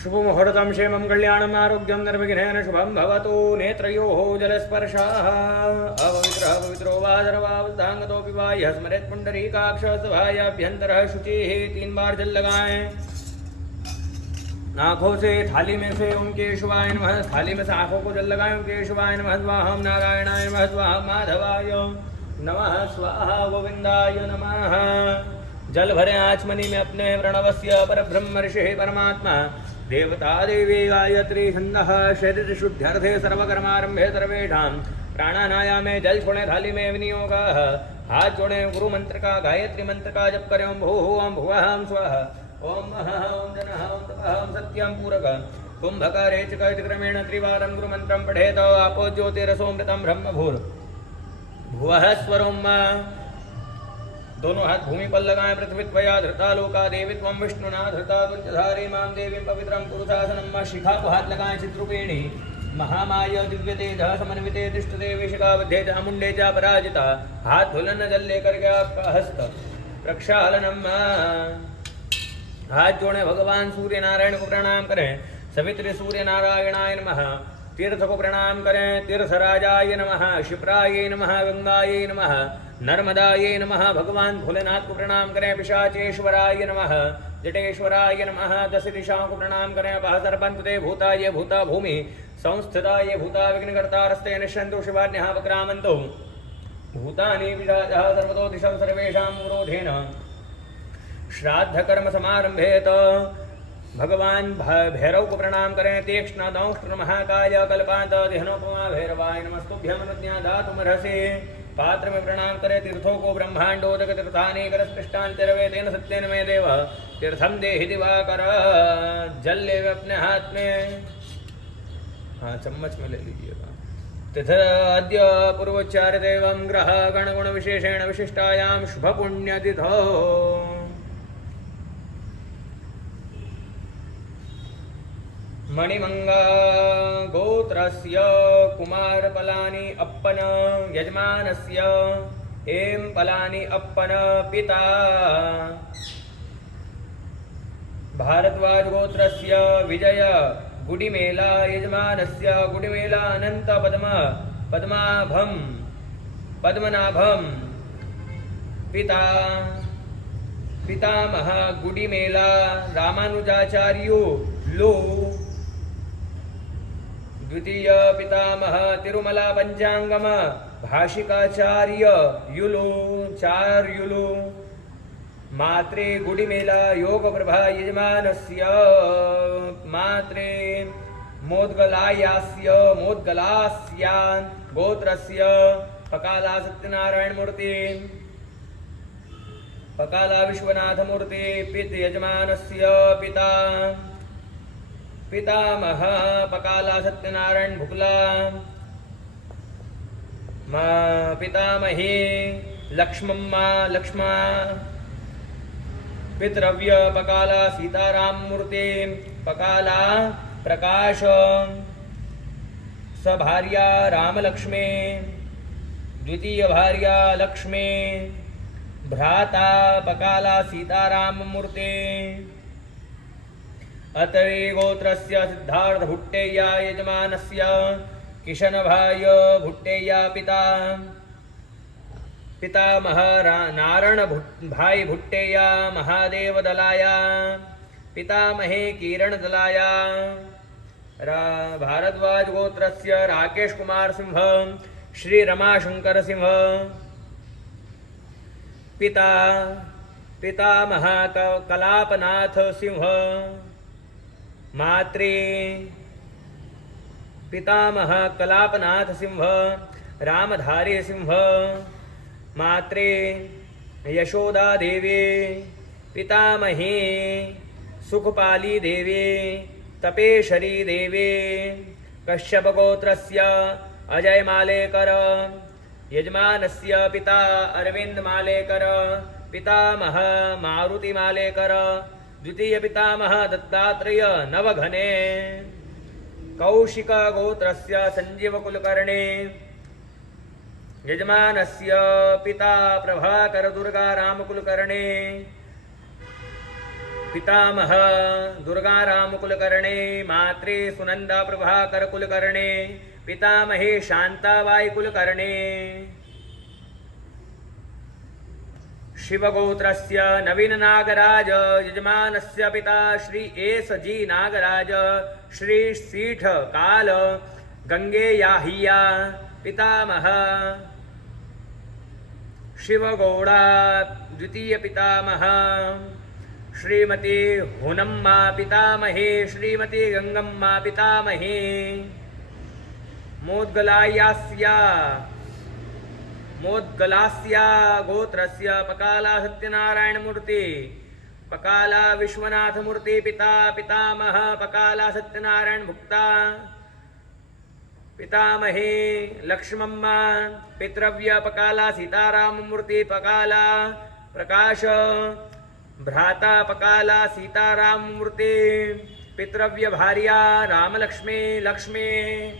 शुभमुहूर्तं क्षेमं कल्याणम् आरोग्यं निर्विघ्नेन शुभं भवतु। नेत्रयोः जलस्पर्शाः अपवित्रः पवित्रो वा सर्वावधांगतोऽपि वा यः स्मरेत् पुण्डरीकाक्षसभायाभ्यन्तरः शुचिः 3 बार जल लगाएं। आँखों से थाली में से ओम केशवाय नमः, थाली में से आँखों को जल लगाएं। ओम केशवाय नमः स्वाहा, ओम नारायणाय नमः स्वाहा, माधवाय नमः स्वाहा, गोविंदाय नमः। जल भरे आचमनी में अपने प्रणवस्य परब्रह्म ऋषिः परमात्मा देवता देवी गायत्री छंदः शरीर शुद्ध्यर्थे सर्वकर्मारंभे सर्वेषां प्राणानायामे जल छोड़े थाली में विनियोग। हाथ जोड़े गुरु मंत्र का गायत्री मंत्र का जप करें। ओम भूः ओम भुवः ओम स्वः ओम महः ओम जनः ओम तपः ओम सत्यं पूरक कुंभकारे च क्रमेण त्रिवारं गुरु मंत्रं पठेत। आपो ज्योतिरसोमृतं ब्रह्मभूर् भुवः स्वरोम। दोनों हाथ भूमि पर लगाएं। पृथ्वी त्वया धृता लोका देवी त्वं विष्णुना धृता तुल्यधारी मां देवीं पवित्रं पुरुषासनं। शिखा को हाथ लगाएं। चित्रूपिणी महामाय दिव्य तेज समन्विते तिष्ठते विशिखाबद्धे चामुंडे च पराजिता। हाथ धुलन जल लेकर के आपका हस्त प्रक्षालनम। हाथ जोड़े भगवान सूर्य नारायण को प्रणाम करें। सवित्री सूर्य नारायणाय नमः। तीर्थ को प्रणाम करें। तीर्थराजाय नमः, शिप्राय नमः, गंगाय नमः, नर्मदाय नमः। भगवान भोलेनाथ को प्रणाम करें। पिशाचेश्वराय नमः, जटेश्वराय नमः। 10 दिशाओं को प्रणाम करें। अपः सर्पन्ते भूताय भूता भूमि संस्थिताय भूता विघ्नकर्तारस्ते निश्चन्तु शिवान्यः वक्रामन्तु भूतानि विराजः सर्वतो दिशं सर्वेषां विरोधेन श्राद्ध कर्म समारंभेत। भगवान भैरव को प्रणाम करें। तीक्ष्ण दंष्ट्र महाकाय कल्पांत ध्यानोपमा भैरवाय नमस्तुभ्यं धातुमर्हसे। पात्र में प्रणाम करें। तीर्थों को ब्रह्मांडोदक तीर्थानि करस्पृष्टानि तिरवे तेन सत्येन मे देव तीर्थम देहि दिवाकर। जल ले अपने हाथ में, हाँ चम्मच में ले लीजिएगा। तथा अद्य पूर्वोच्चारित एवं ग्रह गण गुण विशेषेण विशिष्टायां शुभ पुण्य तिथौ मणिमंगा गोत्रस्य कुमार पलानी अप्पन यजमानस्य एम पलानी अप्पन पिता। भारद्वाज गोत्रस्य विजय गुडिमेला यजमानस्य गुडिमेला अनंत पद्मनाभम पिता। पितामह गुडिमेला रामानुजाचार्यो लो। द्वितीय पितामह तिरुमला पंचांगम भाषिकाचार्य युलु चार्युलु। मात्रे गुडिमेला योग प्रभा यजमानस्य मात्रे मोद्गलास्या गोत्रस्य पकाला सत्यनारायण मूर्ति पकाला विश्वनाथ मूर्ति पित यजमानस्य पिता। पितामह पकाला सत्यनारायण भुकला। पितामही लक्ष्मम्मा लक्ष्मा। पितृव्य पकाला सीताराम मूर्ति पकाला प्रकाश। सभार्या रामलक्ष्मी। द्वितीय भार्या लक्ष्मी। भ्राता पकाला सीताराम मूर्ति। अतरे गोत्रस्य सिद्धार्थ भुट्टेय्या यजमानस्य किशनभाय भुट्टेय्या पिता। पितामह नारायण भाई भुट्टेय्या महादेव दलाया। पितामहे किरण दलाया। भारद्वाज गोत्रस्य राकेश कुमार सिंह श्री रमाशंकर सिंह पिता। पितामह कलापनाथ सिंह मात्रे। पितामह कलापनाथ सिंह रामधारी सिंह मात्रे यशोदा देवी। पितामही सुखपाली देवी तपेशरी देवी। कश्यप गोत्रस्य अजय मालेकर यजमानस्य पिता अरविंद मालेकर। पितामह मारुति मालेकर। द्वितीय पितामह दत्तात्रेय नवघने। कौशिक गोत्रस्य संजीव कुलकर्णी यजमानस्य पिता प्रभाकर दुर्गा राम कुलकर्णी। पितामह दुर्गाराम कुलकर्णे, मात्रे सुनंदा प्रभाकर कुलकर्णे, पितामहे शांताबाई कुलकर्णे। शिवगोत्रस्य नवीन नागराज यजमानस्य पिता श्री एस जी नागराज, श्री सीठ काल गंगे याहिया पितामह। शिवगौड़ा द्वितीय पितामह, श्रीमती हुनम्मा पितामहे, श्रीमती गंगम्मा पितामहे। मोदगलास्या गोत्रस्य पकाला सत्यनारायण मूर्ति, पकाला विश्वनाथ मूर्ति पिता पितामह, पकाला सत्यनारायण भुक्ता पितामहे। लक्ष्मम्मा पितृव्य पकाला सीताराम मूर्ति, पकाला प्रकाश भ्राता, पकाला सीताराम मूर्ति, पितृव्य भार्या रामलक्ष्मी लक्ष्मी।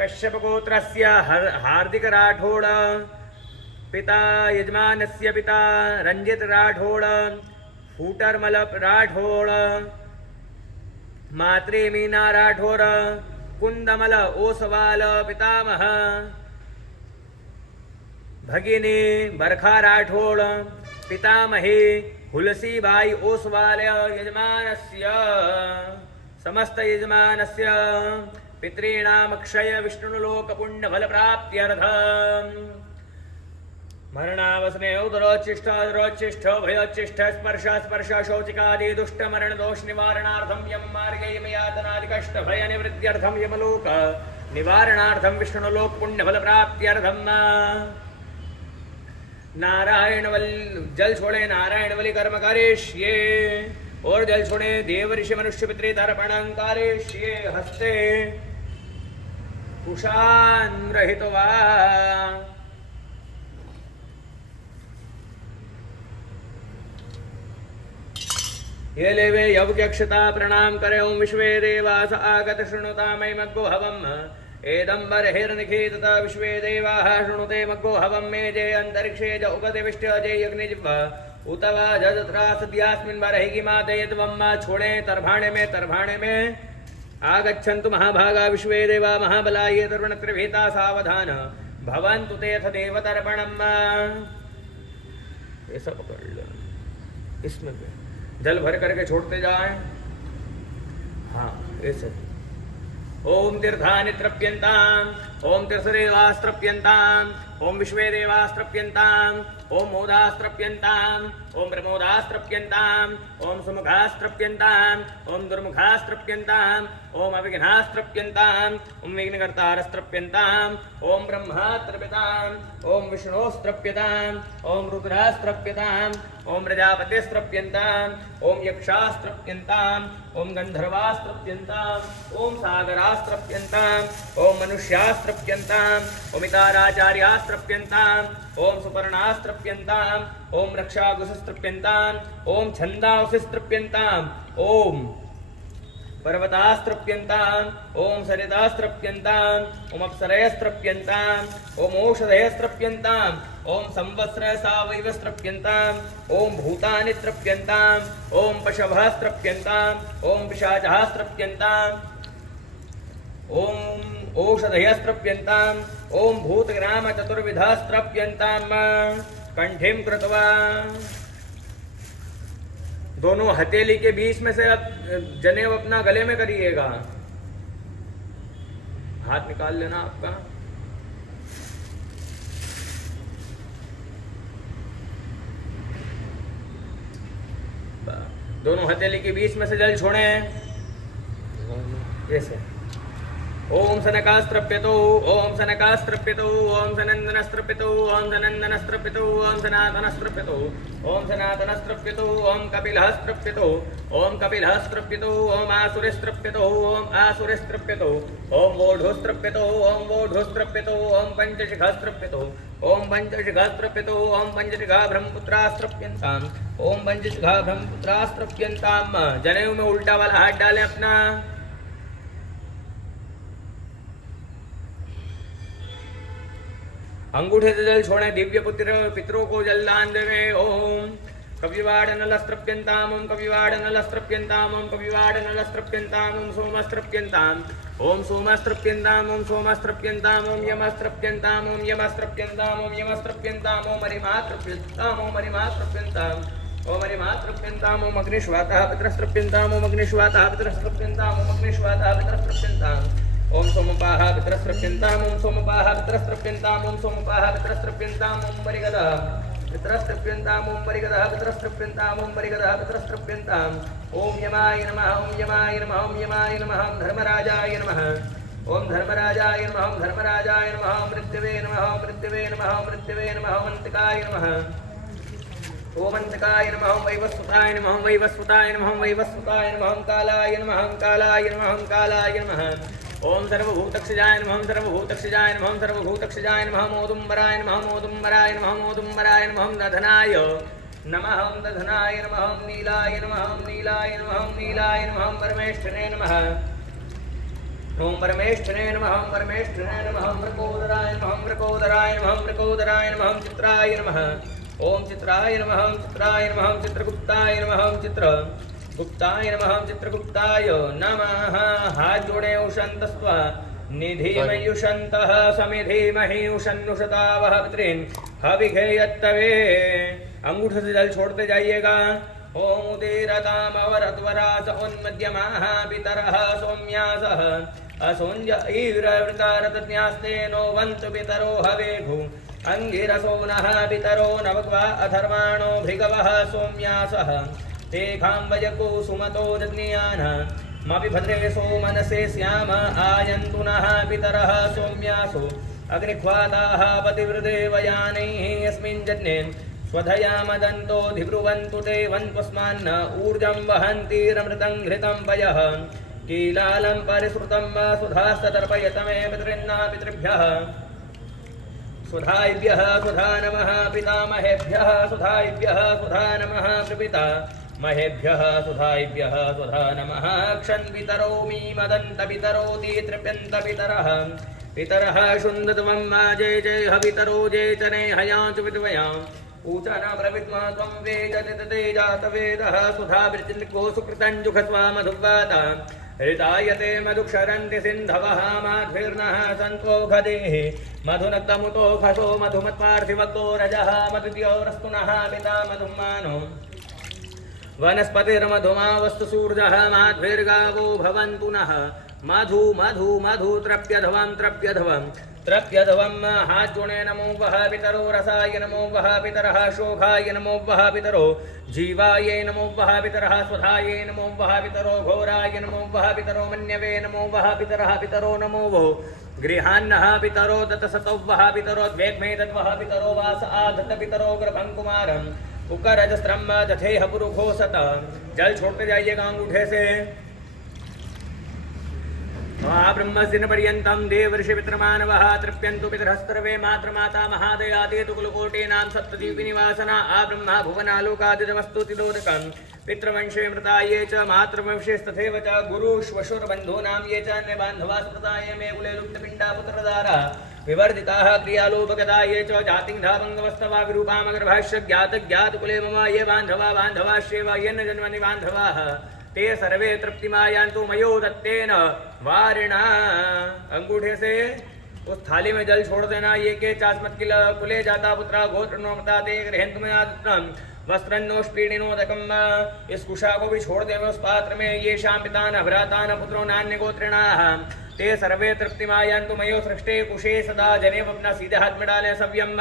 कश्यप गोत्रस्य हार्दिक राठोड, पिता यजमानस्य पिता रंजित राठोड, फूटरमल राठोड, मात्रे मीना राठोड, कुंदमल ओसवाल पितामह। भगिनी बरखा राठोड, पितामहे हुलसीबाई ओसवाल यजमानस्य। समस्त यजमानस्य पितॄणाम् अक्षय विष्णुलोक पुण्य फल प्राप्त्यर्थम्। मरणावसने उदरोच्छिष्ट अदरोच्छिष्ट भयोच्छिष्ट स्पर्श स्पर्श शौचिकादि दुष्ट मरण दोष निवारणार्थं यम मार्गे यमयातनादि कष्ट भय निवृत्त्यर्थं यमलोक निवारणार्थं विष्णुलोक पुण्य फल प्राप्त्यर्थम्। नारायण वल जल छोड़े नारायण वली कर्म करिष्ये, और जल छोड़े देव ऋषि मनुष्य पितृ तर्पणं करिष्ये। हस्ते कुशान् रहित्वा ये लेवे यज्ञ अक्षता प्रणाम करे। ओम विश्वे देवास आगत शृणुता मयि मग्गो हवम् एदंबर हिरण्यखेत विश्वे देवाः शृणुते मग्गो हवम् मे जे अंतरिक्षे ज उगते विष्ट जय यज्ञ उतवा जत्रासद्यास्मिन् बर्हिः माते यद्वम्मा छोड़े तरभाणे में आगच्छन्तु महाभागा विश्वे देवा महाबला ये तर्पणत्रिभीता सावधान भवन्तु तेऽथ देवतर्पणम्। ऐसा पकड़ लो, इसमें जल भर करके छोड़ते जाएं। हाँ ऐसे। ओम तीर्थानि तृप्यन्ताम्, ओम तीर्थदेवास्तृप्यन्ताम्, ओम विश्वे देवास्तृप्यन्ताम्, ओम मोदास्तृप्यन्ताम्, ओम प्रमोदास्तृप्यन्ताम्, ओम सुमुखास्तृप्यन्ताम्, ओम दुर्मुखास्तृप्यन्ताम्, ओम अविघ्नास्तृप्यन्ताम्, ओम विघ्नकर्तारस्तृप्यन्ताम्, ओम ब्रह्मास्तृप्यताम्, ओम विष्णोस्तृप्यताम्, ओम रुद्रास्तृप्यताम्, ओम प्रजापतिस्तृप्यन्ताम्, ओम यक्षास्तृप्यन्ताम्, ओम गंधर्वास्तृप्यन्ताम्, ओम सागरास्तृप्यन्ताम्, ओम मनुष्यास्तृप्यन्ताम्, ओम इताराचार्यास्तृप्यन्ताम्, ओम सुपर्णास्तृप्यन्ताम्, ओम रक्षागुसस्तृप्यन्ताम्, ओम छन्दांसिस्तृप्यन्ताम्, ओम पर्वतास्तृप्यन्ताम्, ओम सरितास्तृप्यन्ताम्, ओम अप्सरयस्तृप्यन्ताम्, ओम औषधयस्तृप्यन्ताम्, ओम संवत्सरसावैवस्तृप्यन्ताम्, ओम भूतानि तृप्यन्ताम्, ओम पशवस्तृप्यन्ताम्, ओम पिशाचस्तृप्यन्ताम्, ओम औषधयस्तृप्यन्ताम्, ओम भूतग्राम चतुर्विधस्तृप्यन्ताम्। कंठीं कृत्वा दोनों हथेली के बीच में से जनेऊ अपना गले में करिएगा। हाथ निकाल लेना आपका। दोनों हथेली के बीच में से जल छोड़ें ऐसे। ओम सनकास्त्रप्यतो, ओम सनकास्त्रप्यतो, ओम सनंदनस्त्रप्यतो, ओम सनंदनस्त्रप्यतो, ओम सनातनस्त्रप्यतो, ओम सनातनस्त्रप्यतो, ओम कपिलहस्त्रप्यतो, ओम कपिलहस्त्रप्यतो, ओम आसुरस्त्रप्यतो, ओम आसुरस्त्रप्यतो, ओम वोढोस्त्रप्यतो, ओम वोढोस्त्रप्यतो, ओम पंचशिखास्त्रप्यतो, ओम पंचशिखास्त्रप्यतो, ओम पंचशिखा ब्रह्मपुत्रास्त्रप्यन्ताम्, ओम पंचशिखा ब्रह्मपुत्रास्त्रप्यन्ताम्। जनेऊ में उल्टा वाला हाथ डालें अपना। अंगूठे से जल छोड़े। दिव्य पुत्र पितरों को जल दान देवे। ओम कविवाडनलस्त्रप्यन्तां ॐ कविवाडनलस्त्रप्यन्तां ॐ कविवाडनलस्त्रप्यन्तां ॐ सोमस्त्रप्यन्ताम् ॐ सोमस्त्रप्यन्तां ॐ सोमस्त्रप्यन्तां ॐ यमस्त्रप्यन्तां ॐ यमस्त्रप्यन्तां ॐ यमस्त्रप्यन्तां ॐ मरिमात्रप्यन्तां ॐ मरिमात्रप्यन्तां ॐ मरिमात्रप्यन्तां ॐ अग्निश्वातः पितरस्त्रप्यन्तां ॐ अग्निश्वातः पितरस्त्रप्यन्तां ॐ अग्निश्वातः पितरस्त्रप्यन्ताम् ॐ सोमपाः पितरस्त्रप्यन्तां ॐ सोमपाः पितरस्त्रप्यन्तां ॐ सोमपाः पितरस्त्रप्यन्तां ॐ परिगदः पितरस्त्रप्यन्तां ॐ परिगदः पितरस्त्रप्यन्तां ॐ परिगदः पितरस्त्रप्यन्तां ॐ यमाय नमः ॐ यमाय नमः ॐ यमाय नमः ॐ धर्मराजाय नमः ॐ धर्मराजाय नमः ॐ धर्मराजाय नमः ॐ मृत्युवे नमः ॐ मृत्युवे नमः ॐ मृत्युवे नमः ॐ अन्तिकाय नमः ॐ अन्तिकाय नमः ॐ वैवस्वताय नमः ॐ वैवस्वताय नमः ॐ वैवस्वताय नमः ॐ कालाय नमः ॐ कालाय नमः ॐ कालाय नमः ॐ सर्वभूतक्षजाय नमः ॐ सर्वभूतक्षजाय नमः ॐ सर्वभूतक्षजाय नमः मोदुम्बराय नमः मोदुम्बराय नमः मोदुम्बराय नमः दधनाय नमः ॐ दधनाय नमः ॐ नीलाय नमः ॐ नीलाय नमः ॐ नीलाय नमः ॐ परमेष्ठिने नमः ॐ परमेष्ठिने नमः ॐ परमेष्ठिने नमः ॐ मृकोदराय नमः ॐ मृकोदराय नमः ॐ मृकोदराय नमः ॐ चित्राय नमः ॐ चित्राय नमः ॐ चित्राय नमः ॐ चित्रगुप्ताय नमः ॐ चित्रगुप्ताय नमः ॐ चित्रगुप्ताय नमः हाथ जोड़े उशन्तस्व निधिमयुषन्तः समिधिमहि उशन्नुषतावः पितॄन् हविघेयत्तवे अंगूठे से जल छोड़ते जाइएगा ओम उदीरतामवरत्वरास उन्मध्यमाः पितरः सौम्यासः असोञ्जैरवृतारतज्ञास्ते नो वन्तु पितरो हवेघु अंगिरसो नः पितरो नवग्वा अथर्वाणो भृगवः सौम्यासः ते खाम्बजको सुमतो दग्नियान् मपि भद्रे सो मनसे स्याम आयन्तु नः पितरः सौम्यासो अग्निख्वाताः पतिवृदेवयानैः यस्मिन् जन्ये स्वधया मदन्तो धिब्रुवन्तु ते वन्त्वस्मान्न ऊर्जं वहन्तीरमृतं घृतं पयः कीलालं परिसृतं वा सुधास्तदर्पयतमे पितृन्ना पितृभ्यः सुधायिभ्यः सुधा नमः पितामहेभ्यः सुधायिभ्यः सुधा नमः प्रपिता महेभ्यः सुधायिभ्यः सुधा नमः क्षन्पितरो मी मदन्तपितरोति तृप्यन्तपितरः पितरः शुन्दत्वं मा जय जय हवितरो जय चने हयाञ्च विद्वयाम् ऊचना प्रविद्मा त्वं वेदति तते जातवेदः सुधावृतिर्गो सुकृतञ्जुघस्वा मधुवाता हृतायते मधुक्षरन्ति सिन्धवः माध्विर्नः सन्त्वोघदेः मधुनक्तमुतो खसो मधुमत्पार्थिवक्तो रजः मधुद्योरस्तु नः पिता मधुमानो वनस्पतिर्मधुमा वस्तुसूर्यः माध्विर्गावो भवन्तु नः मधु मधु मधु त्रप्यधवं त्रप्यधवं त्रप्यधवं हाथ जोड़े नमो वः पितरो रसाय नमो वः पितरः शोभाय नमो वः पितरो जीवाय नमो वः पितरः स्वधाय नमो वः पितरो घोराय नमो वः पितरो मन्यवे नमो वः पितरः पितरो नमो वो गृहान्नः पितरो दत्तसतौ वः पितरो द्वेग्मे तद्वः पितरो वास आधत पितरो गर्भं कुमारम् उकरजस्त्रं दथेह पुरुघोसत जल छोड़ते जाइएगा अंगूठे से ब्रह्मस्य पर्यन्तं देवर्षि पितृमानवः तृप्यन्तु पितरस्तर्वे मातृमाता महादयातेतु कुलकोटीनां सप्तद्वीपनिवासना ब्रह्मा भुवनालोकादितमस्तु तिलोदकं पितृवंशे मृताये च मातृवंशेस्तथैव च गुरुश्वशुरबन्धूनां ये च अन्यबान्धवाः स्मृताय मे कुले लुप्तपिण्डा पुत्रदारा विवर्धिताः क्रियालोपगता ये च जातिङ्धाभङ्गवस्तवा विरूपामगर्भाष्य ज्ञातकुले मम ये बान्धवाश्चैव येन जन्मनि बान्धवाः ते सर्वे तृप्तिमायान्तु मयो दत्तेन वारिणा अंगूठे से उस थाली में जल छोड़ देना ये के चास्मत किल कुले जाता पुत्रा गोत्र नोमता ते गृहन्तुमयादत्रं वस्त्रन्नोष्पीडिनोदकम् इस कुशा को भी छोड़ दे उस पात्र में ये शाम पितान भ्रातान पुत्रो नान्य गोत्रिणाः ते सर्वे तृप्तिमायान्तु मयो सृष्टे कुशे सदा जने अपना सीधे हाथ में डालें सव्यम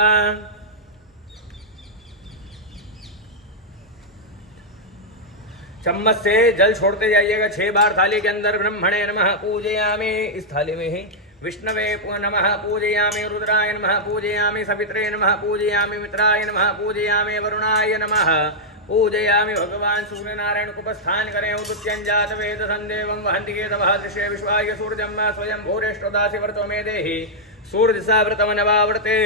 चम्मच से जल छोड़ते जाइएगा 6 बार थाली के अंदर। ब्रह्मणे नमः पूजयामि, इस थाली में ही विष्णवे नमः पूजयामि, रुद्राय नमः पूजयामि, सवित्रे नमः पूजयामि, मित्राय नमः पूजयामि, वरुणाय नमः पूजयामि। भगवान सूर्यनारायण को उपस्थान करें। उदुत्यंजात वेद संदेवं वहन्ति केतवः दृश्य विश्वाय सूर्यं स्वयं भूरेष्टदासि व्रतो मे देहि सूर्य दिशा व्रतमनवावर्ते।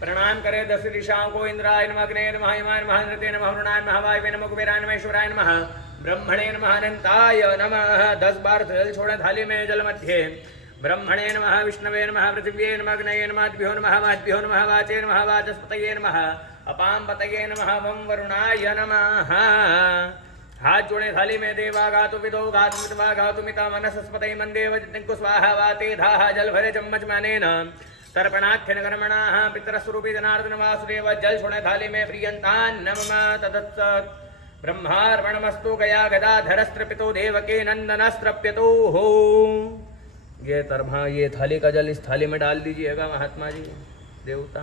प्रणाम करें 10 दिशाओं को। इंद्राय नमः, अग्ने नमः, यमाय नमः, नृते नमः, वरुणाय नमः, वायवे नमः, कुबेराय नमः, ईश्वराय नमः, ब्रह्मणे नमः, अनंताय नमः। 10 बार जल छोड़ें थाली में जल मध्ये। ब्रह्मणे नमः, विष्णवे नमः, पृथिव्ये नमः, अग्नये नमः, अद्भ्यो नमः, वाद्भ्यो नमः, वाचे नमः, वाचस्पतये नमः, अपाम पतये नमः वं वरुणाय नमः। हाथ जोड़े थाली में देवा गातु विदो गातु मितवा गातु मिता मनसस्पतये मंदेव जितंकु स्वाहा वाते धाहा जल भरे चम्मच मानेन तर्पणाख्यन कर्मणाः पितरस्वरूपी जनार्दन वासुदेव। जल छोड़े थाली में प्रियंतान् नमः तदत्सत् ब्रह्मार्पणमस्तु गया गदाधरस्त्रपितो देवके नंदनस्त्रप्यतो हो। ये तर्भा ये थाली का जल इस थाली में डाल दीजिएगा महात्मा जी देवता।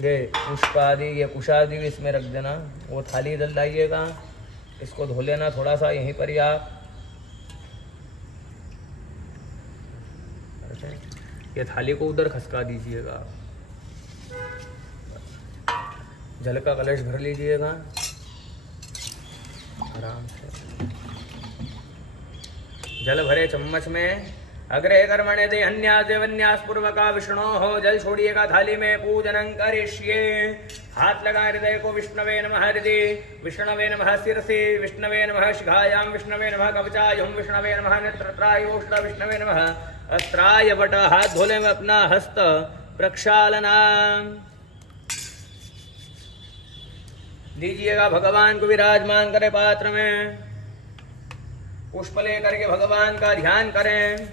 ये पुष्पादि ये कुशादि भी इसमें रख देना। वो थाली जल लाइएगा, इसको धो लेना थोड़ा सा यहीं पर ही आप। ये थाली को उधर खसका दीजिएगा। जल का कलश भर लीजिएगा आराम से। जल भरे चम्मच में अग्रे कर्मणे दे अन्यास देवन्यास पूर्वका विष्णु हो। जल छोड़िएगा थाली में, पूजनं करिष्ये। हाथ लगा हृदय को विष्णवे नमः हृदय, विष्णवे नमः शिरसि, विष्णवे नमः शिखायां, विष्णवे नमः कवचायुं, विष्णवे नमः नेत्रत्रायोष्ट, विष्णवे नमः अस्त्राय वट। हाथ धोले में अपना हस्त प्रक्षालना दीजिएगा। भगवान को विराजमान करे पात्र में, पुष्प लेकर के भगवान का ध्यान करें।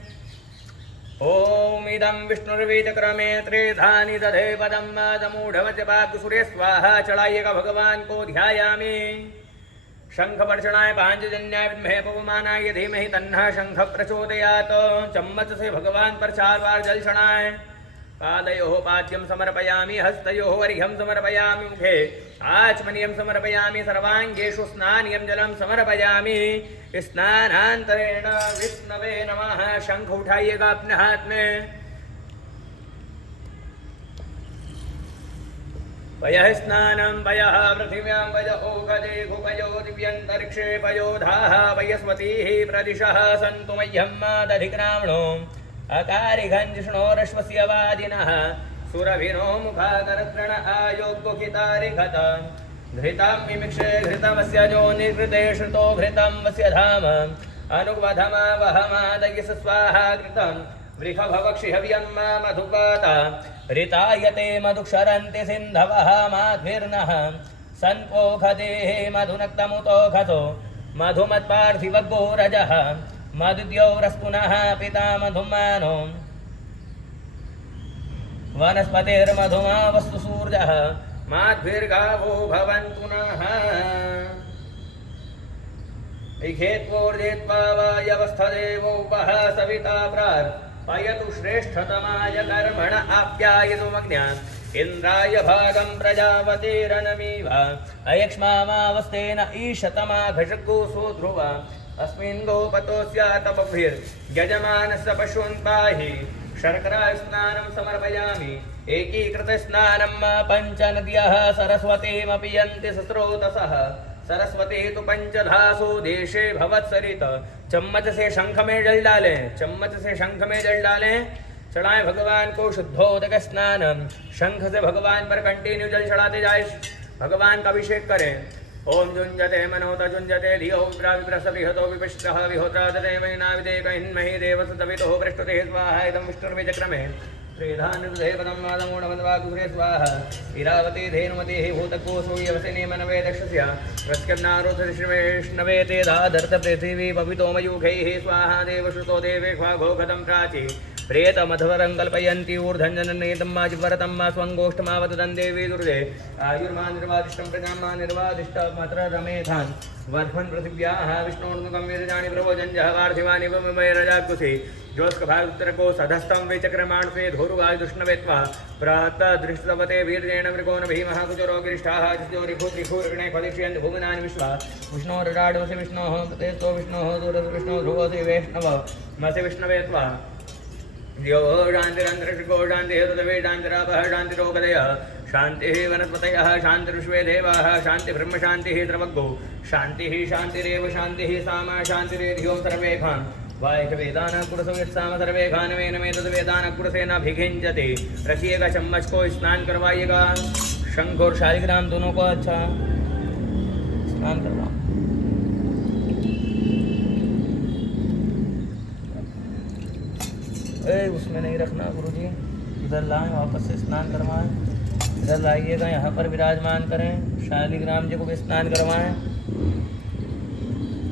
ओम इदं विष्णुर्वीतक्रमे त्रेधानि दधे पदं दमूढ़मजपाकुसुरे स्वाहा। चढ़ाइएगा भगवान को, ध्यायामि। शंख पर चढ़ाएं, पांचजन्याय विद्महे पवमानाय धीमहि तन्नः शंख प्रचोदयात्। चम्मच से भगवान पर 4 बार जल चढ़ाएं। पादयोः पाद्यं समर्पयामि, हस्तयोः अर्घ्यं समर्पयामि, मुखे आचमनीयं समर्पयामि, सर्वाङ्गेषु स्नानीयं जलं समर्पयामि। स्नानान्तरेण विष्णवे नमः। शंख उठाइएगा अपने हाथ में। पयः स्नानं पयः पृथिव्यां पय ओखदे घुपयो दिव्यन्तरिक्षे पयोधाः पयस्वतीः प्रदिशः सन्तु मह्यं दधिग्रामणो अकारिघञ्जिष्णोरश्वस्य वादिनः सुरभिनो मुखाकरत्रण आयोग्यहितारिघत। घृतं मिमिक्षे घृतमस्य जोनिघृते श्रुतो घृतं वस्य धाम अनुवधमा वहमादयस स्वाहा कृतं वृषभवक्षिहव्यं मधुपाता ऋतायते मधुक्षरन्ति सिन्धवः माध्विर्नः सन्पोखदेः मधुनक्तमुतोखतो मधुमत्पार्थिवगोरजः मधुद्यौरस्पुनः पिता मधुमानो वनस्पतिर्मधुमा वस्तु सूर्यः माध्विर्गावो भवन्तु नः। इखेत्वोर्जेत्वा वायवस्थदेवो वः सविता प्रार्पयतु श्रेष्ठतमाय कर्मण आप्यायतु मग्न्यान् इन्द्राय भागं प्रजापतिरनमीव अयक्ष्मामावस्तेन ईशतमा घषगोसो ध्रुवा अस्मिन् गोपतोऽस्यातपभिर्यजमानस्य पशून् पाहि। शर्करा स्नानं समर्पयामि, एकीकृत स्नानं पञ्चनद्यः सरस्वतीमपि यन्ति सस्रोतसः। सरस्वती तु पंचधासु देशे भवत्सरित। चम्मच से शंख में जल डालें, चम्मच से शंख में जल डालें। चढ़ाएं भगवान को शुद्धोदक स्नान। शंख से भगवान पर कंटिन्यू जल चढ़ाते जाए, भगवान का अभिषेक करें। ओम जुंजते मनोत जुंजते धियो विप्रसविहतो विपश्चितः विहोत्रादते वैनाविदेक इन्महि देवसतवितो पृष्ठते स्वाहा। इदं विष्णुर्विचक्रमे श्रीधानुदे पदं मादमूढमद्वाकुसुरे स्वाहा। इरावती धेनुमतिः भूतकोऽसूयवसिनी मनवे दक्षस्य प्रस्कन्नारोधविष्णवे ते दाधर्त पृथिवी पवितो मयूखैः स्वाहा। देवश्रुतो देवे ख्वाघोघतं प्राची प्रेतमध्वरं कल्पयन्ति ऊर्ध्वञ्जननेतं माजिवरतं मा स्वङ्गोष्ठमावदनं देवी दुर्गे। आयुर्मा निर्वादिष्टं प्रजां मा निर्वादिष्टमत्र रमेधान् वर्ध्मन् पृथिव्याः विष्णोर्मुखं यजानि प्रभोजञ्जः पार्थिवानि रजाकुसि ज्योत्स्कभागुत्तरको सधस्तं विचक्रमाण स्वे धोरुगाय दुष्णवेत्वा प्रातः दृष्टवते वीर्येण मृगोन भीमः कुचरो गिरिष्ठाः जिजोरिभूत्रिभूर्गणे फलिष्यन्ति भुवनानि विश्वा। विष्णोरडाडोऽसि विष्णोः तेस्तो विष्णोः दूरस्य विष्णोः ध्रुवोऽसि वैष्णवमसि विष्णवेत्वा। यो शान्तिरन्तरिक्षगो शान्तिः हृदवे शान्तिरापः शान्तिरोगदयः शान्तिः वनस्पतयः शान्तिर्विश्वे देवाः शान्तिब्रह्मशान्तिः सर्वगो शान्तिः शान्तिरेव शान्तिः सामा शान्तिरेधियो सर्वेखान् वायवेदानकुरसवेत्साम सर्वेखान् वेदवेदानकुरसेनाभिघिञ्जते। रखिएगा चम्मच को, स्नान करवाइएगा। शंख और शालिग्राम दोनों को अच्छा स्नान करवाओ। उसमें नहीं रखना गुरुजी, इधर लाएं वापस से स्नान करवाएं। जल आइएगा यहाँ पर विराजमान करें। शालिग्राम जी को भी स्नान करवाएं।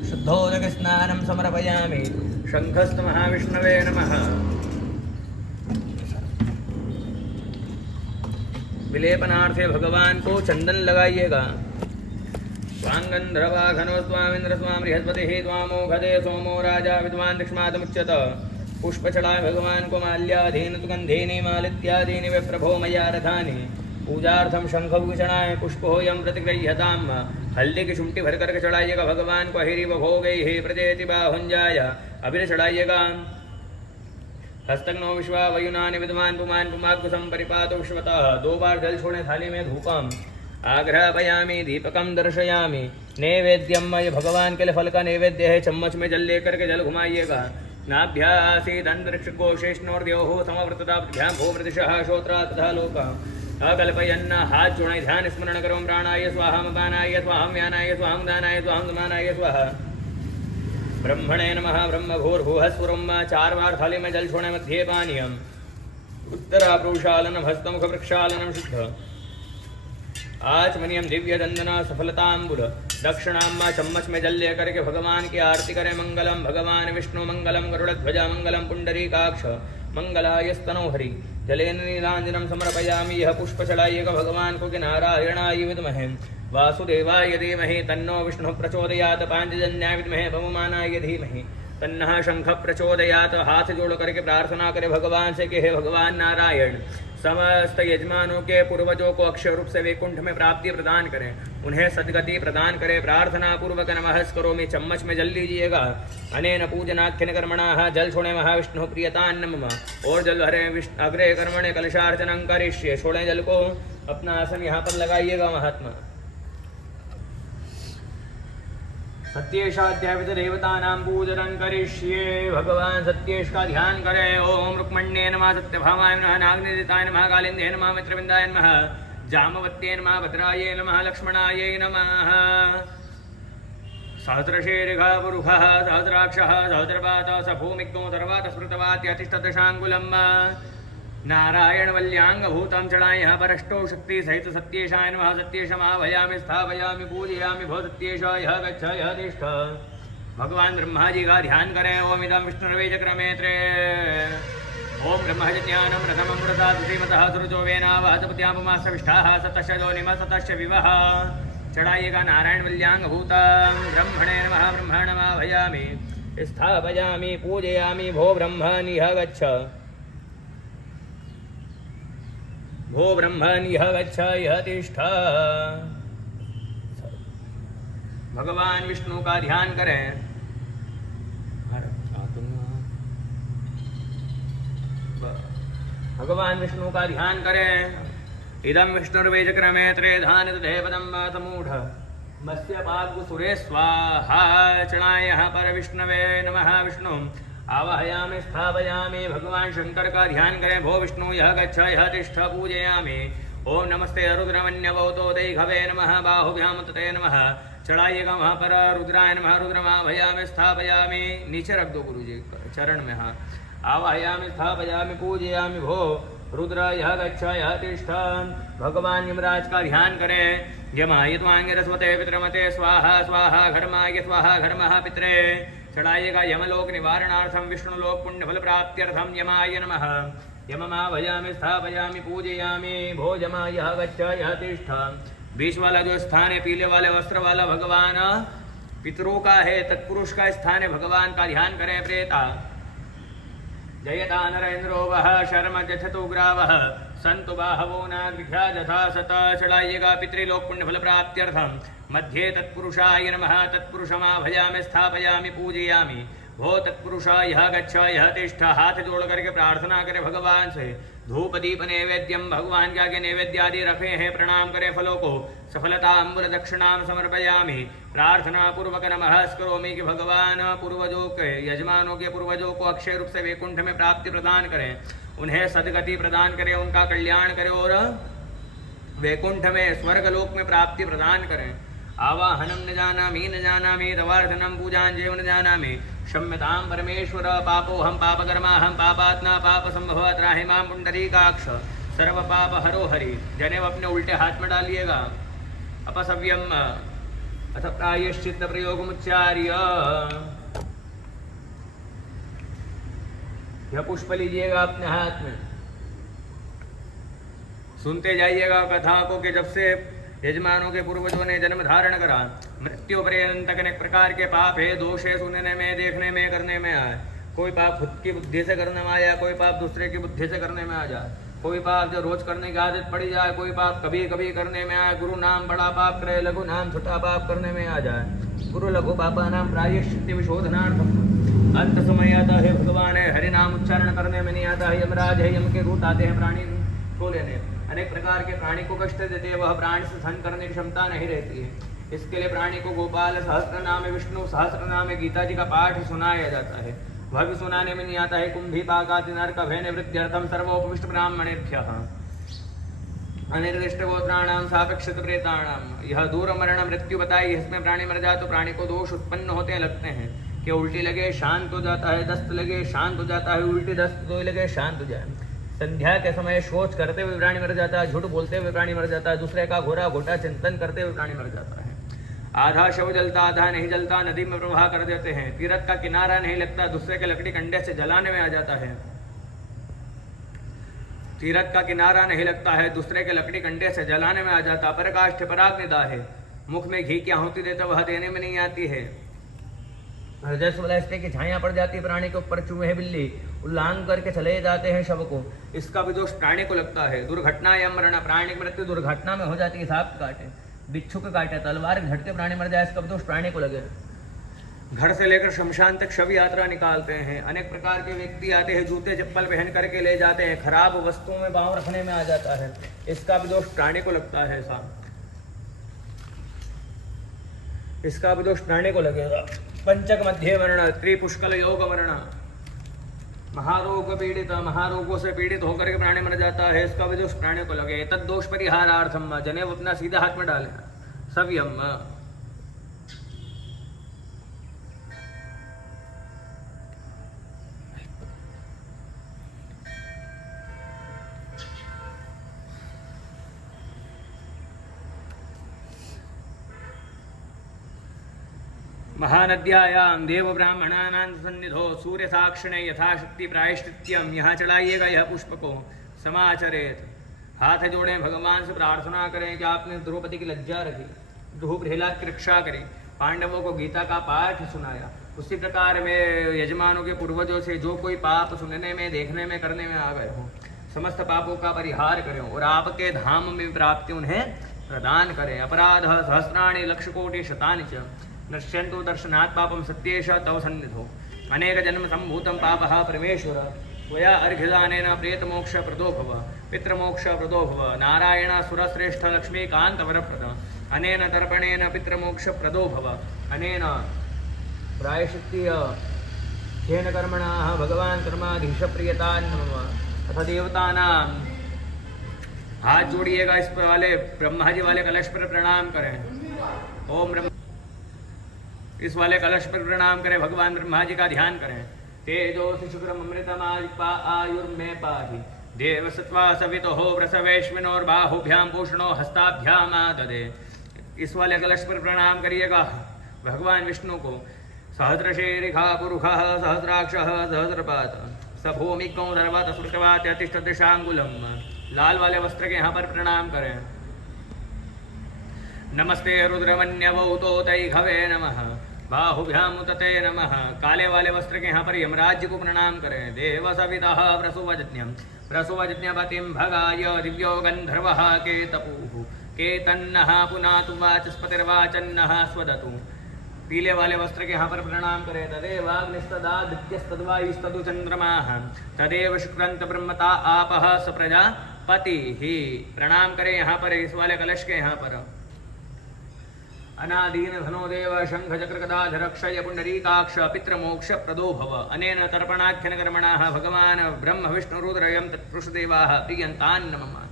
शुद्धोदक स्नानम समर्पयामि। शंखस्तु महाविष्णवे नमः। विलेपनार्थे भगवान को चंदन लगाइएगा। स्वांगंध्रवाघनो स्वामिंद्र स्वाम बृहस्पति स्वामोघदे सोमो राजा विद्वान दीक्षमादमुच्यत। पुष्प चढ़ाए भगवान को माल्याधीन सुगंधीनि मालित्यादीनि वे प्रभो मया रथानि। पूजार्थम शंख चढ़ाए पुष्प हो यम प्रतिगृह्यताम। हल्दी की शुंठी भर करके चढ़ाइएगा भगवान को। हिरी भोगई हे प्रजेति बाहुंजाय अभिर चढ़ाइएगा। हस्तग्नो विश्वा वयुनानि विद्वान पुमान पुमाग्कुसम परिपातो विश्वतः। 2 बार जल छोड़े थाली में धूपम। आग्रहपयामी दीपकम दर्शयामी। नैवेद्यम ये भगवान के लिए फल का नैवेद्य है। चम्मच में जल लेकर के जल घुमाइएगा। नाभ्यासीद अंतरिक्ष गोशेष्णोर्द्योः समवर्तताभ्यां भूमृतिशः श्रोत्रा तथा लोका। अकल्पयन्न हाथ जोड़े ध्यान स्मरण करो। प्राणाय स्वाहा अपानाय स्वाहा व्यानाय स्वाहा दानाय स्वाहा समानाय स्वाहा। ब्रह्मणे नमः। ब्रह्म भूर्भुवः स्वरम। 4 बार थाली में जल छोड़े। मध्ये पानीयम। उत्तराप्रोशालनम हस्तमुख वृक्षालनम शुद्ध। आचमनियम दिव्य दंदना सफलतांबुल। दक्षिणाम्मा चम्मच में जल लेकर के भगवान की आरती करें। मंगलम भगवान विष्णु मंगलम गरुड़ध्वजा मंगलम पुंडरीकाक्ष मंगलाय स्तनोहरि। जलेन नीलांजनम समर्पयामि। यह पुष्प चढ़ाइएगा भगवान को कि नारायणाय विद्महे वासुदेवाय धीमहि तन्नो विष्णु प्रचोदयात्। पांचजन्याय विद्महे भवमानाय धीमहि तन्नः शंख प्रचोदयात्। हाथ जोड़ करके प्रार्थना करे भगवान से कि हे भगवान नारायण, समस्त यजमानों के पूर्वजों को अक्षय रूप से वैकुंठ में प्राप्ति प्रदान करें, उन्हें सद्गति प्रदान करें। प्रार्थना पूर्वक नमः करोमि। चम्मच में जल लीजिएगा। अनेन पूजनाख्यन कर्मणः। जल छोड़े महाविष्णु प्रियतान् मम। और जल हरे अग्रे कर्मणे कलशार्चनं करिष्ये। छोड़े जल को। अपना आसन यहाँ पर लगाइएगा महात्मा। सत्येशाध्यावित देवतानां पूजनं करिष्ये। भगवान सत्येश का ध्यान करें। ओम रुक्मण्ये नमः। सत्यभामाय नमः। नागनिदिताय नमः। कालिंदे नमः। मित्रविंदाय नमः। जामवत्ये नमः। भद्राय नमः। लक्ष्मणाय नमः। सहस्रशीर्घः पुरुषः सहस्राक्षः सहस्रपातः स भूमिज्ञो सर्वात् स्मृतवात्यतिष्ठदशाङ्गुलम्। नारायण वल्याङ्गभूतं चढ़ाए यहाँ पर अष्टौ शक्ति सहित सत्येशाय नमः। सत्येशमाभयामि स्थापयामि पूजयामि भो सत्येश यह गच्छ यह तिष्ठ। भगवान ब्रह्मा जी का ध्यान करें। ओम इदं विष्णुर्वे चक्रमेत्रे। ओम ब्रह्मज्ञानं रथममृतात् श्रीमतः सुरजो वेनावहतपत्यापमासविष्ठाः सतश्च जोनिमः सतश्च विवः। चढ़ाइएगा नारायण वल्याङ्गभूतं। ब्रह्मणे नमः। ब्रह्मणमाभयामि स्थापयामि पूजयामि भो ब्रह्मन् यह गच्छ भो ब्रह्मन् यह गच्छ यह तिष्ठ। भगवान विष्णु का ध्यान करें। भगवान विष्णु का ध्यान करें। इदं विष्णुर्वेजक्रमेत्रे धान देवदम समूढ़ मत्स्य पाग् सुरे स्वाहा। चढ़ाए यहाँ पर विष्णवे नमः। विष्णु आवाहयामि स्थापयामि। भगवान शंकर का ध्यान करें। भो विष्णु यह गच्छ यह तिष्ठ पूजयामि। ओम नमस्ते रुद्रमन्यवतो दैघवे नमः। बाहुभ्यां तते नमः। चढ़ाइएगा वहाँ पर रुद्राय नमः। रुद्रमाभयामि स्थापयामि। नीचे रख दो गुरु जी चरण में। हाँ आवाहयामि स्थापयामि पूजयामि भो रुद्र यह गच्छ यह तिष्ठ। भगवान यमराज का ध्यान करें। यमाय त्वांग रस्वते पितृमते स्वाहा स्वाहा। घर्माय स्वाहा घर्मः पित्रे। चढ़ाइएगा यमलोक निवारणार्थम विष्णुलोक पुण्य फल प्राप्त्यर्थम यमाय नमः। यममाभयामि स्थापयामि पूजयामि भो यमाय यह गच्छ यह तिष्ठ। बीच वाला जो स्थान है पीले वाले वस्त्र वाला भगवान पितरों का है, तत्पुरुष का स्थान है। भगवान का ध्यान करें। प्रेता जयता नरेन्द्रो वह शर्म जथतो ग्रावः संतु बाहवो नाद्विघ्या यथा सत। चढ़ाइएगा पितृलोक पुण्य फल प्राप्त्यर्थम मध्ये तत्पुरुषाय नमः। तत्पुरुषमाभयामि स्थापयामि पूजयामि भो तत्पुरुषाय यह गच्छ यह तिष्ठ। हाथ जोड़ करके प्रार्थना करें भगवान से। धूप दीप नैवेद्यम। भगवान के आगे नैवेद्य आदि रखे हैं। प्रणाम करें फलों को। सफलता अंबुल दक्षिणाम समर्पयामि। प्रार्थना पूर्वक नमः करोमि कि भगवान पूर्वजों के यजमानों के पूर्वजों को अक्षय रूप से वैकुंठ में प्राप्ति प्रदान करें, उन्हें सदगति प्रदान करें, उनका कल्याण करें और वैकुंठ में स्वर्गलोक में प्राप्ति प्रदान करें। आवाहनम न जानामि तवार्धनम पूजांजैव न जानामि। क्षम्यतां परमेश्वर पापोऽहं पापकर्माहं पापात्मा पापसंभवः त्राहि मां पुण्डरीकाक्ष। सर्व पाप हरो हरि। जनेब अपने उल्टे हाथ में डालिएगा। अपसव्यम अथ प्रायश्चित्त प्रयोग मुच्चार्य। यह पुष्प लीजिएगा अपने हाथ में, सुनते जाइएगा कथा को कि जब से यजमानों के पूर्वजों ने जन्म धारण करा, मृत्यु पर्यंत अनेक प्रकार के पाप है, दोष है, सुनने में, देखने में, करने में आए। कोई पाप खुद की बुद्धि से करने में आया, कोई पाप दूसरे की बुद्धि से करने में आ जाए, कोई पाप जो रोज करने की आदत पड़ी जाए, कोई पाप कभी कभी करने में आए। गुरु नाम बड़ा पाप करे, लघु नाम छोटा पाप करने में आ जाए। गुरु लघु पापा नाम प्रायश्चित्त विशोधनार्थम। अंत समय आता है भगवान है, हरि नाम उच्चारण करने में नहीं आता है। यमराज है, यम के दूत आते हैं प्राणी को लेने। अनेक प्रकार के प्राणी को कष्ट देते हैं, वह प्राणी से सहन करने की क्षमता नहीं रहती है। इसके लिए प्राणी को गोपाल सहस्त्र नाम, विष्णु सहस्त्र नाम, गीता जी का पाठ सुनाया जाता है। वह भी सुनाने में नहीं आता है। कुंभी पाकाति नरक भय निवृत्त्यर्थम सर्वोपविष्ट ब्राह्मणेभ्यः अनिर्दिष्ट गोत्राणाम सापेक्षित प्रेताणाम। यह दूर मरण मृत्यु बताई। इसमें प्राणी मर जाए तो प्राणी को दोष उत्पन्न होते लगते हैं कि उल्टी लगे शांत हो जाता है, दस्त लगे शांत हो जाता है, उल्टी दस्त दो लगे शांत हो जाए। संध्या के समय शोच करते हुए प्राणी मर जाता है, झूठ बोलते हुए प्राणी मर जाता है, दूसरे का घोरा घोटा चिंतन करते हुए प्राणी मर जाता है। आधा शव जलता, आधा नहीं जलता, नदी में प्रवाह कर देते हैं। तीरथ का किनारा नहीं लगता, दूसरे के लकड़ी कंडे से जलाने में आ जाता है। तीरथ का किनारा नहीं लगता है, दूसरे के लकड़ी कंडे से जलाने में आ जाता। परकाष्ठ पराग्निदा है, मुख में घी की आहुति देता, वह देने में नहीं आती है। हृदय सुलहस्ते की छाया पड़ जाती है, प्राणी के ऊपर चूहे बिल्ली उल्लांघ करके चले जाते हैं शव को। इसका भी दोष प्राणी को लगता है। दुर्घटना या मरण, प्राणी की मृत्यु दुर्घटना में हो जाती है। सांप काटे, बिच्छू के काटे, तलवार के झटके प्राणी मर जाए, इसका भी दोष प्राणी को लगे। घर से लेकर शमशान तक शव यात्रा निकालते हैं। अनेक प्रकार के व्यक्ति आते हैं, जूते चप्पल पहन करके ले जाते हैं, खराब वस्तुओं में पांव रखने में आ जाता है, इसका भी दोष प्राणी को लगता है। ऐसा इसका भी दोष प्राणी को लगेगा। पंचक मध्य वर्ण, त्रिपुष्कल योग वर्ण, महारोग पीड़ित, महारोगों से पीड़ित होकर के प्राणी मर जाता है, इसका भी दोष प्राणी को लगे। तद दोष परिहारार्थम, जनेब अपना सीधा हाथ में डालें। सव्यम महानद्यायाम देव ब्राह्मणानां सन्निधो सूर्य साक्षिणे यथाशक्ति प्रायश्चित्यम। यहाँ चढ़ाइएगा यह पुष्प को। समाचरेत, हाथ जोड़ें, भगवान से प्रार्थना करें कि आपने द्रौपदी की लज्जा रखी, ध्रुव प्रहलाद की रक्षा करी, पांडवों को गीता का पाठ सुनाया। उसी प्रकार में यजमानों के पूर्वजों से जो कोई पाप सुनने में, देखने में, करने में आ गए हो, समस्त पापों का परिहार करें और आपके धाम में प्राप्ति उन्हें प्रदान करें। अपराध सहस्राणि लक्षकोटि शतानि च नश्यन्तु दर्शनात् पापम सत्येश तव सन्निधो। अनेक जन्म संभूतं पापः परमेश्वर त्वया अर्घ्यदानेन प्रेतमोक्ष प्रदो भव, पितृमोक्ष प्रदो भव। नारायण सुरश्रेष्ठ लक्ष्मीकान्त वरप्रद, अनेन तर्पणेन पितृमोक्ष प्रदो भव। अनेन प्रायश्चित्तेन येन कर्मणाः भगवान् कर्माधीश प्रियतान्नमः। अथ देवतानां, हाथ जोड़िएगा, इस वाले ब्रह्मा जी वाले कलश पर प्रणाम करें। ओम ब्रह्म, इस वाले कलश पर प्रणाम करें, भगवान ब्रह्मा जी का ध्यान करें। तेजोसि शुक्रम अमृतम आयुर्मे पाहि, देव सत्वा सवितो प्रसवेश्विनोर्बाहुभ्याम पूषणो हस्ताभ्याम ददे। इस वाले कलश पर प्रणाम करिएगा भगवान विष्णु को। सहस्रशीर्षा पुरुषः सहस्राक्षः सहस्रपात, स भूमिकौ सर्वत श्रुतवात अतिष्ठ दशांगुलम। लाल वाले वस्त्र के यहाँ पर प्रणाम करें। नमस्ते रुद्रमन्यवौतो तैघवे नमः, बाहुभ्याम उतते नमः। काले वाले वस्त्र के यहाँ पर यमराज को प्रणाम करें। देव सवितः प्रसुवज्ञं प्रसुवज्ञपतिं भगाय दिव्यो गन्धर्वः केतपुः, केतन्नः पुनातु वाचस्पतिर्वाचन्नः स्वदतु। पीले वाले वस्त्र के यहाँ पर प्रणाम करें। तदेवाग्निस्तदा दित्यस्तद्वायुस्तदु चंद्रमाः, तदेव शुक्रंत ब्रह्मता आपः स प्रजापतिः। प्रणाम करें यहाँ पर इस वाले कलश के यहाँ पर। अनादीन धनो देव शंख चक्र गदाधर क्षय पुंडरीकाक्ष पितृमोक्ष प्रदो भव। अनेन तर्पणाख्यन कर्मणाः भगवान ब्रह्म विष्णु रुद्र यम तत्पुरुषदेवाः प्रियंतान् नमः।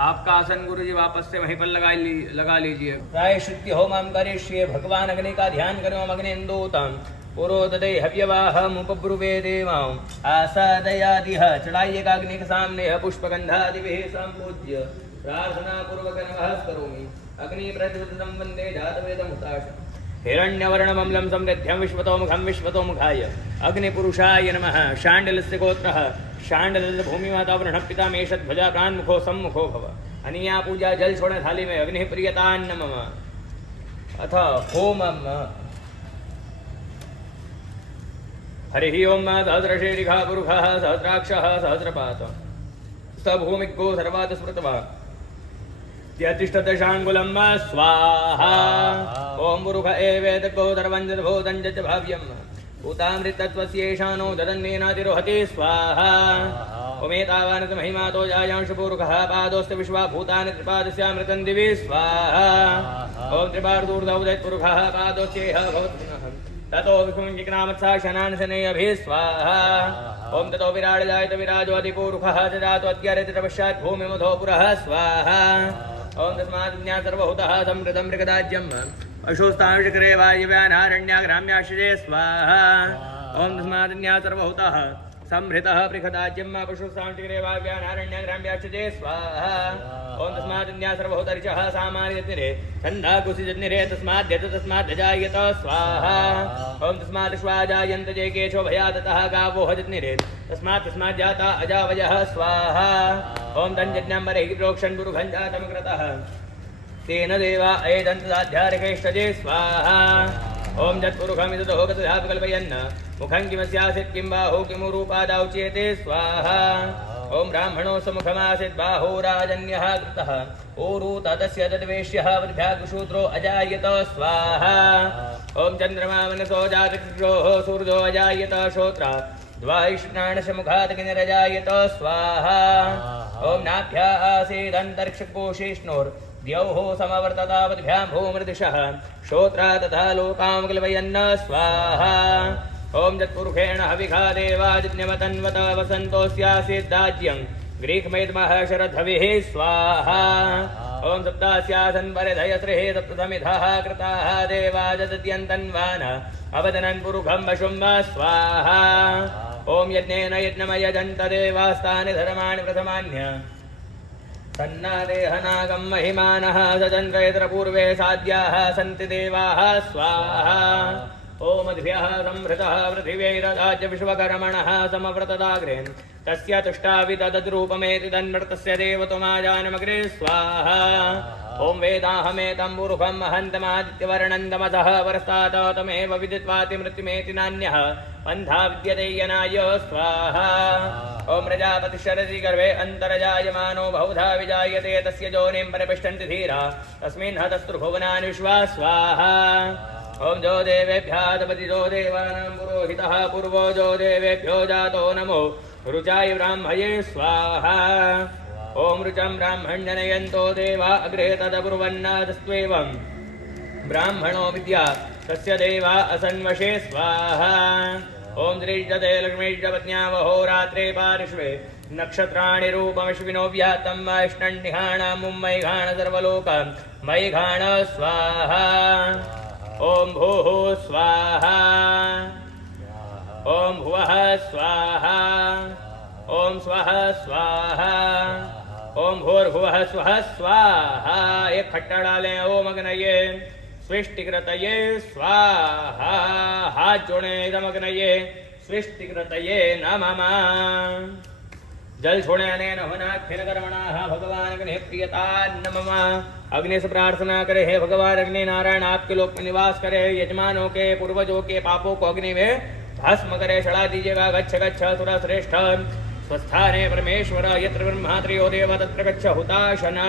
आपका आसन गुरु जी वापस से वहीं पर लगा लीजिए। प्रायश्चित्त होमं करिष्ये, भगवान अग्नि का ध्यान करो। अग्निन्दूतं पुरोदते हव्यवाहमुपब्रुवे देवां आसादयादिह चढ़ाइएगाग्नि के सामने पुष्पगंधादिभिः संपूज्य प्रार्थना पूर्वक नमस्करोमि। अग्नि प्रज्वलितं वन्दे जातवेदं हुताशम्। हिरण्यवर्णमम्लं समृद्ध्यं विश्वतोमुखं विश्वतोमुखाय अग्निपुरुषाय नमः। शाण्डलस्य गोत्रः शाण्डलस्य भूमिमाता वृणपिता मेषध्वजा प्रान्मुखो सम्मुखो भव। अनिया पूजा जल छोड़े थाली में अग्नि प्रियतान्नमः। अथ होमम्। हरिः ओं सहस्रशीर्षः पुरुषः सहस्राक्षः सहस्रपात स भूमिको सर्वात् स्मृतवा त्यतिष्ठदशाङ्गुलं स्वाहा। ओं पुरुष एवेदको सर्वञ्जभूतं च भाव्यं भूतामृतत्वस्येषानो ददन्नेनातिरोहति स्वाहा। ओमेतावानत महिमातो जायांशपूरुषः पादोऽस्य विश्वा भूतानि त्रिपादस्यामृतं दिवि स्वाहा। ओं त्रिपादूर्धौदयत्पुरुषः पादोऽस्येह भवत्पुनः ततो विकुञ्जिक्नामत्सा शनानशनैरभिः स्वाहा। ओं ततो विराड जायत विराजो अधिपूरुषः ददातु अद्यारतिरपश्चात् भूमिमधो पुरः स्वाहा। ओं तस्माद् सर्वभूतः समृतं मृगदाज्यम् अशोस्तांशकरे वायव्यानारण्याग्राम्याश्रये स्वाहा। ओं तस्माद् सर्वभूतः संहृतः पृखदाज्यम् पशुस्तांशकरे वायव्यानारण्याग्राम्याश्रये स्वाहा। ओं तस्माद् सर्वभूतरिचः सामान्यजनिरे छन्दाकुशिजनिरे तस्माद्यजायत स्वाहा। ओं तस्मात् श्वाजायन्त जय केशो भयादतः गावो हजनिरे तस्मात् जाता अजावयः स्वाहा। ओं तञ्जज्ञम्बरे प्रोक्षन् पुरुषं जातमकृतः तेन देवा एदन्तदाध्यारिकेष्टजे स्वाहा। ओं जत्पुरुषमिदतो गतधापकल्पयन् मुखं किमस्यासीत् किं बाहो किमु रूपादाउच्येते स्वाहा। ओं ब्राह्मणो समुखमासीत् बाहो राजन्यः कृतः ऊरू तदस्य तद्वेश्यः वृद्ध्याकुशूद्रो अजायत स्वाहा। ओं चन्द्रमा मनसो जातकृष्णोः सूर्यो अजायत श्रोत्रा द्वायिष्णाणशमुखात् किन्नरजायत स्वाहा। ओं नाभ्या आसीदन्तरिक्षकोशिष्णोर्द्यौः समवर्ततावद्भ्यां भूमृदिशः श्रोत्रा तथा लोकां कल्पयन्न स्वाहा। ओं जत्पुरुषेण हविखा देवादिन्यमतन्वत वसन्तोऽस्यासीद्दाज्यं ग्रीक्मैद्मः शरद्धविः स्वाहा। ओं सप्तास्यासन् परिधयश्रीः सप्तसमिधः कृताः देवा ददत्यन्तन्वान अवदनन् पुरुषं वशुम्ब स्वाहा। ओं यज्ञेन यज्ञमयजन्त देवास्तानि धर्माणि प्रथमान्य तन्नादेहनागं महिमानः सजन्त्रयत्रपूर्वे साद्याः सन्ति देवाः स्वाहा। ओं मद्भ्यः संहृतः पृथिव्यैरदाज्य विश्वकर्मणः समव्रतदाग्रेन् तस्य तुष्टाविदद्रूपमेति तन्मृतस्य देवतुमाजानमग्रे स्वाहा। ओं वेदाहमेतं पुरुषं महन्तमादित्यवर्णन्दमतः परस्तात् तमेव विदित्वाति मृत्युमेति नान्यः पन्था विद्यते यनाय स्वाहा। ओं प्रजापतिश्चरति गर्भे अन्तर्जायमानो बहुधा विजायते तस्य योनिं परिपृष्ठन्ति धीरा तस्मिन् हतस्त्रुभुवनानि विश्वा स्वाहा। ओं जो देवेभ्यादपतिजो देवानां पुरोहितः पूर्वो जो देवेभ्यो जातो नमो रुचाय ब्राह्मये स्वाहा। ओं रुचं ब्राह्मण्यनयन्तो देवा अग्रे तदब्रुवन्नादस्त्वेवं ब्राह्मणो विद्या तस्य देवा असन्वशे स्वाहा। ओं दृश्यते लक्ष्मीर्जपत्न्यावहोरात्रे पार्श्वे नक्षत्राणि रूपमश्विनो व्यातं वैष्णन्निहाणां मुम्मैघाण सर्वलोकं मैघाण स्वाहा। ओं भूः स्वाहा। ओं भुवः स्वाहा। ओं स्वः स्वाहा। ओं भूर्भुवः स्वः स्वाहा। एक खट्टा डालें ओम अग्नये सृष्टिकृतये स्वाहा। हाथ जोड़े इदम अग्नये सृष्टिकृतये नमः। जल छोड़े अनेन होनाख्यन कर्मणाः भगवान अग्नि प्रियतान्नमः। अग्नि से प्रार्थना करे हे भगवान अग्नि नारायण आपके लोक में निवास करे यजमानों के पूर्वजों के पापों को अग्नि में भस्म करे चढ़ा दीजिएगा। गच्छ गच्छ सुर श्रेष्ठ स्वस्थाने परमेश्वर यत्र ब्रह्मा त्रयो देव तत्र गच्छ हुताशना।